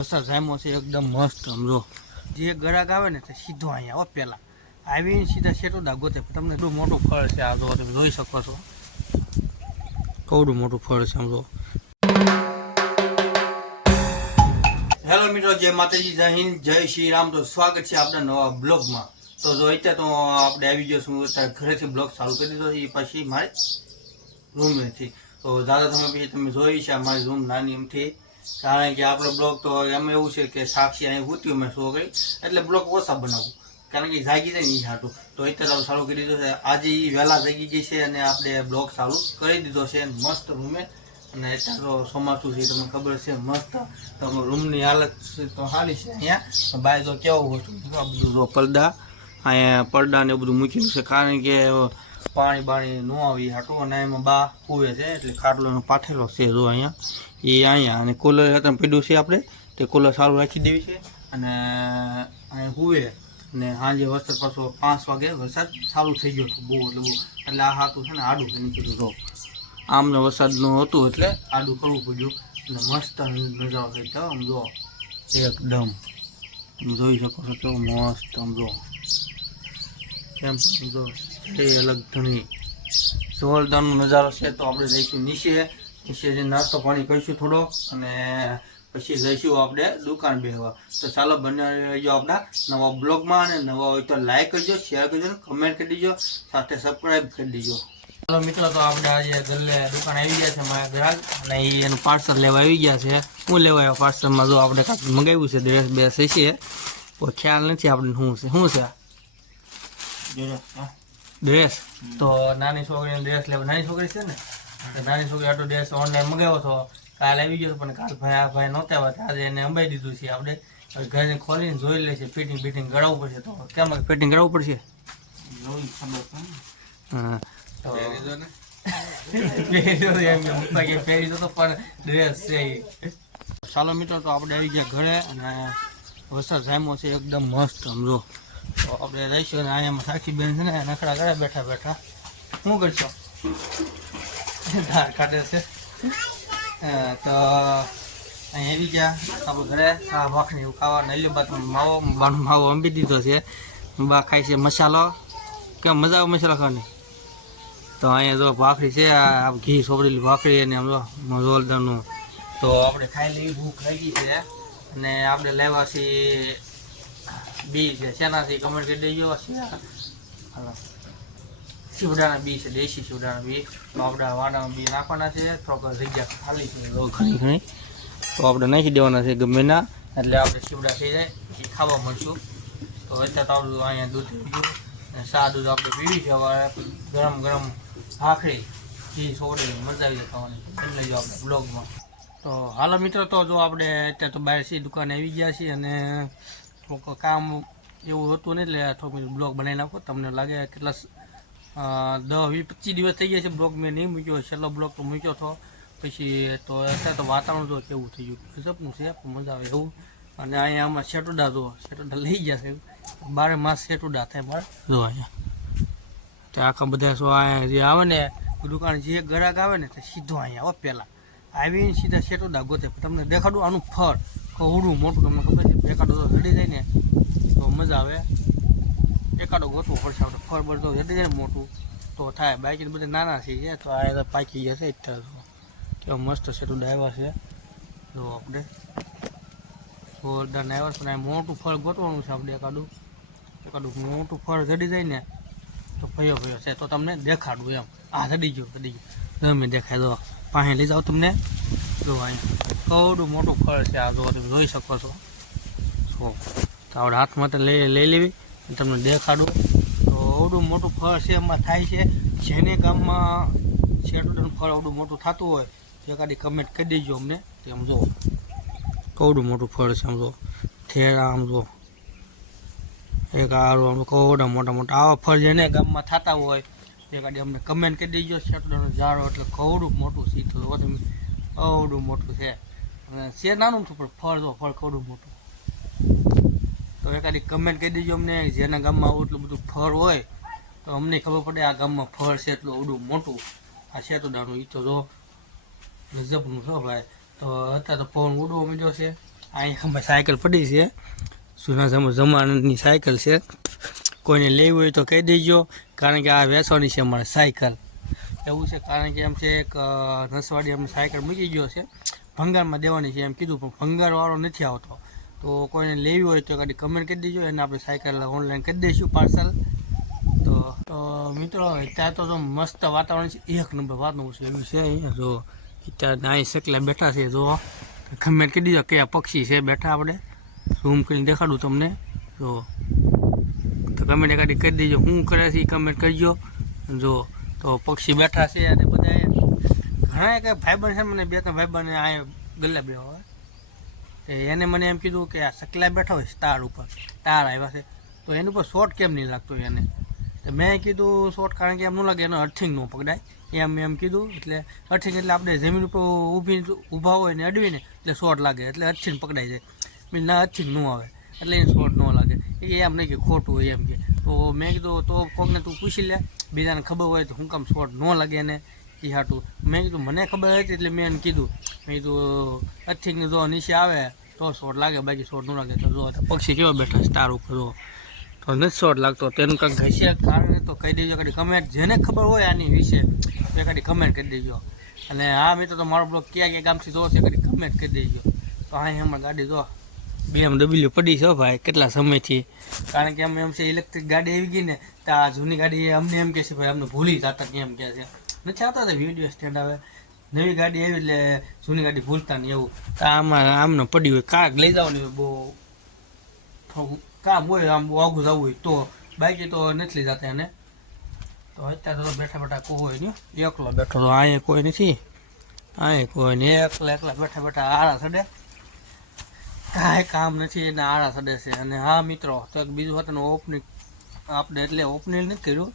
વરસાદ જામ્યો છે એકદમ મસ્ત. સમજો જે ગ્રાહક આવે ને તે સીધો અહીંયા આવો પહેલાં આવીને સીધા શેટોદા ગોતે. તમને એટલું મોટું ફળ છે આ જો તમે જોઈ શકો છો. કવડું મોટું ફળ છે સમજો. હેલો મિત્રો, જય માતાજી, જય હિન્દ, જય શ્રી રામ. તો સ્વાગત છે આપણા નવા બ્લોગમાં. તો જો અત્યારે તો આપણે આવી ગયો છું અત્યારે ઘરેથી બ્લોગ ચાલુ કરી દીધો છે. પછી મારી રૂમથી તો દાદા તમે જોઈ છે મારી રૂમ નાની એમથી. કારણ કે આપણો બ્લોગ તો એમાં એવું છે કે સાક્ષી અહીં ઉઠ્યું મેં શો કરી એટલે બ્લોગ ઓછા બનાવું કારણ કે જાગી જાય નહીં હાટું. તો અત્યારે ચાલુ કરી દીધો છે. આજે એ વહેલા જાગી ગઈ છે અને આપણે બ્લોગ ચાલુ કરી દીધો છે મસ્ત રૂમે. અને અત્યારે તો ચોમાસું છે તમને ખબર છે મસ્ત. તો રૂમની હાલત તો સારી છે અહીંયા. બાય તો કેવું હતું બધું જો પડદા અહીંયા પડદા ને બધું મૂકેલું છે કારણ કે પાણી બાણી ન આવી હાટું. અને એમાં બા કુવે છે એટલે ખાટલો પાથેલો છે જો અહીંયા એ અહીંયા. અને કુલર તમે પીડ્યું છે આપણે તે કુલર સારું રાખી દેવી છે. અને અહીંયા કુવે અને સાંજે વરસાદ પાછો 5 વાગે વરસાદ ચાલુ થઈ ગયો હતો બહુ એટલે બહુ. એટલે આ હાથું છે ને આડું કરી કીધું તો આમને વરસાદનું હતું એટલે આડું કરવું પડ્યું. અને મસ્ત નજારો થઈ ગયો આમ જો એકદમ જોઈ શકો છો કેવો મસ્ત આમ જો કેમ સમજો એ અલગ ઘણી જોરદારનો નજારો છે. તો આપણે જઈશું નીચે જે નાસ્તો પાણી કરીશું થોડો અને પછી જઈશું આપણે દુકાન બેસવા. તો ચાલો બને રહેજો આપણા નવા બ્લોગમાં. અને નવા હોય તો લાઈક કરજો, શેર કરજો, કમેન્ટ કરી દેજો, સાથે સબસ્ક્રાઈબ કરી દેજો. ચાલો મિત્રો, તો આપણે આજે ગલ્લે દુકાન આવી ગયા છે મારા ગ્રાહક અને એનું પાર્સલ લેવા આવી ગયા છે. હું લેવા આવ્યો પાર્સલમાં જો આપણે કાંઈક મંગાવ્યું છે ડ્રેસ બેસ છે કોઈ ખ્યાલ નથી આપણે શું છે ડ્રેસ. તો નાની છોકરીને ડ્રેસ લેવા નાની છોકરી છે ને નાની છોકરી આટલો ડ્રેસ ઓનલાઈન મંગાવ્યો હતો. કાલ આવી ગયો પણ કાલ ભાઈ નહોતા આવ્યા આજે એને અંબાઈ દીધું છે. આપણે ઘરે ખોલીને જોઈ લે છે ફિટિંગ ફિટિંગ કરાવવું પડશે. તો કેમ ફિટિંગ કરાવવું પડશે? હા તો પહેરી તો પણ ડ્રેસ છે. ચાલો મિત્રો, તો આપણે આવી ગયા ઘરે અને વરસાદ જામ્યો છે એકદમ મસ્ત. સમજો તો આપણે રહીશું અને અહીંયા સાક્ષી બેન છે ને નખડા કરે બેઠા બેઠા. શું કરશો? ધાર કાઢે છે. તો અહીંયા આવી ગયા આપણે ઘરે ચા ભાખરી એવું ખાવા નહીં બાદ માવો અંબી દીધો છે. બા ખાય છે મસાલો. કેમ મજા આવે મસાલો ખાવાની? તો અહીંયા જો ભાખરી છે આ ઘી સોપડેલી ભાખરી અને આમ જોરદારનું. તો આપણે ખાઈ લેવી ભૂખ લાગી છે અને આપણે લેવા છીએ બી છે શેનાથી કમેન્ટ કરી દેજો. શિવડાના બી છે દેશી શિવડાના બી. તો આપણે વાડામાં બી નાખવાના છે. થોડોક જગ્યા ખાલી છે ઘણી ઘણી તો આપણે નાખી દેવાના છે ગમે ના એટલે આપણે શિવડા થઈ જાય પછી ખાવા મળશું. તો અત્યારે તો આપણું અહીંયા દૂધ અને સા દૂધ આપણે પીવી છે. હવે ગરમ ગરમ ભાખરી ઘી સોડે મજા આવી જાય ખાવાની. એમને જો આપણે બ્લોગમાં. તો હાલો મિત્રો, તો જો આપણે અત્યારે તો બહાર છીએ દુકાને આવી ગયા છીએ અને થોડુંક કામ એવું હતું ને એટલે થોડુંક બ્લોગ બનાવી નાખો. તમને લાગે કેટલા 10-20-25 દિવસ થઈ ગયા છે બ્લોગ મેં નહીં મૂક્યો. છેલ્લો બ્લોગ તો મૂક્યો હતો પછી. તો અત્યારે તો વાતાવરણ જો કેવું થઈ ગયું ગજબનું છે પણ મજા આવે એવું. અને અહીંયા આમાં શેટોડા જો શેટોડા લઈ ગયા છે 12 માસ શેટોડા થાય મારે જો અહીંયા. તો આખા બધા શું અહીંયા જે આવે ને દુકાન જે ગ્રાહક આવે ને તે સીધો અહીંયા આવો પહેલાં આવીને સીધા શેટોદા ગોતે. તમને દેખાડું આનું ફળ કવડું મોટું તમને ખબર છે. એકાદો તો ચડી જાય ને તો મજા આવે. એકાદો ગોતવું પડશે આપણે ફળ બળ તો ચડી જાય ને મોટું તો થાય. બાકી બધા નાના છે તો આ પાકી ગયા છે અત્યારે. કેવા મસ્ત શેટોદા આવ્યા છે જો આપણે જોરદાર આવ્યા પણ આ મોટું ફળ ગોતવાનું છે આપણે. એકાદું મોટું ફળ ચડી જાય ને તો ભયો છે તો તમને દેખાડું એમ. આ ચડી ગયો તમે દેખાય દો પાસે લઈ જાઓ તમને જો અહીંયા કવડું મોટું ફળ છે આ જો તમે જોઈ શકો છો. તો આપણે હાથમાં તો લઈ લેવી તમને દેખાડું. તો અવડું મોટું ફળ છે એમાં થાય છે. જેને ગામમાં શેટોડાનું ફળ અવડું મોટું થતું હોય તો એકાદી કમેન્ટ કરી દેજો અમને. તેમ જો કવડું મોટું ફળ છે આમ જો થેરા આમ જો એક આરું આમ કવડા મોટા મોટા આવા ફળ જેને ગામમાં થતા હોય એકાદી અમને કમેન્ટ કરી દેજો. શેટોડાનો ઝાડો એટલે કવડું મોટું સીધું જો તમે અવડું મોટું છે. અને છે નાનું છું પણ ફળ જો ફળ કવડું મોટું. તો એકાદી કમેન્ટ કરી દેજો અમને જેના ગામમાં આવું એટલું બધું ફળ હોય તો અમને ખબર પડે આ ગામમાં ફળ છે એટલું અવડું મોટું આ શેટોડાનું. એ તો જો ગજબનું છો ભાઈ. તો અત્યારે તો પવન ઉડવો માંડ્યો છે અહીંયા સાયકલ પડી છે, જૂના જમાનાની સાયકલ છે. કોઈને લેવી હોય તો કહી દેજો, કારણ કે આ વેચવાની છે અમારે સાયકલ. એવું છે, કારણ કે એમ છે એક નસવાડી અમને સાયકલ મૂકી ગયો છે, ભંગારમાં દેવાની છે એમ કીધું, પણ ભંગારવાળો નથી આવતો. તો કોઈને લેવી હોય તો કદી કમેન્ટ કરી દેજો, એને આપણે સાયકલ ઓનલાઈન કરી દઈશું પાર્સલ. તો મિત્રો ત્યાં તો મસ્ત વાતાવરણ છે, એક નંબર વાતનું છે એવું છે. અહીંયા જો ત્યાં અહીં શકલા બેઠા છે, જો કમેન્ટ કરી દીધો કયા પક્ષી છે બેઠા, આપણે ઝૂમ કરીને દેખાડું તમને. જો તો કમેન્ટ એકાદી કરી દેજો, શું કરે છે એ કમેન્ટ કરજો. જો તો પક્ષી બેઠા છે, અને બધા ઘણા એક ભાઈબંધ છે મને, 2-3 ભાઈબંધ આ ગલ્લા બે હોય, એને મને એમ કીધું કે આ શકલા બેઠા હોય તાર ઉપર, તાર આવ્યા છે તો એની ઉપર શોર્ટ કેમ નહીં લાગતો એને. તો મેં કીધું શોર્ટ કારણ કે એમ ન લાગે, એનો અર્થિંગ ન પકડાય એમ કીધું. એટલે અર્થિંગ એટલે આપણે જમીન ઉપર ઊભા હોય ને અડવીને એટલે શોર્ટ લાગે, એટલે અર્થિંગ પકડાઈ જાય. ના અર્થિંગ ન આવે એટલે એને શોર્ટ ન લાગે. એ એમ નહીં કે ખોટું હોય એમ કે. તો મેં કીધું તો કોકને તું પૂછી લે, બીજાને ખબર હોય તો હું કામ શોર્ટ ન લાગે એને એ હાટું. મેં કીધું મને ખબર હતી એટલે મેં એને કીધું, મેં કીધું અર્થિંગને જો નીચે આવે તો શોર્ટ લાગે, બાકી શોર્ટ ન લાગે. તો જો પક્ષી કેવો બેઠા સ્ટાર ઉપર, જો તો નથી શોર્ટ લાગતો. તેનું કંઈક હશે કારણ તો કહી દેજો કદી કમેન્ટ, જેને ખબર હોય આની વિશે તે કદી કમેન્ટ કરી દેજો. અને હા મિત્રો તો મારો બ્લોગ ક્યાં ગામથી જોવો છે કદી કમેન્ટ કરી દેજો. તો અહીં અમારી ગાડી જો BMW પડી છે ભાઈ કેટલા સમયથી, કારણ કે અમે એમ છે ઇલેક્ટ્રિક ગાડી આવી ગઈ ને તો આ જૂની ગાડી અમને એમ કહે છે ભાઈ અમને ભૂલી જતા એમ કહે છે, નથી આવતા હતા વિડીયો સ્ટેન્ડ આવે. નવી ગાડી આવી એટલે જૂની ગાડી ભૂલતા નહીં એવું. તો આમાં આમને પડી હોય કાંક લઈ જવાની હોય, બહુ કામ હોય આમ આગું જવું હોય તો, બાકી તો નથી લઈ જતા એને. તો અત્યારે તો બેઠા કોઈ નહીં, એકલો બેઠો તો અહીંયા કોઈ નથી, અહીંયા કોઈ નહીં, એકલા બેઠા આળા ચડે, કાંઈ કામ નથી એને આળા ચડે છે. અને હા મિત્રો તો બીજું હતું ઓપનિંગ આપણે એટલે ઓપનિંગ નથી કર્યું,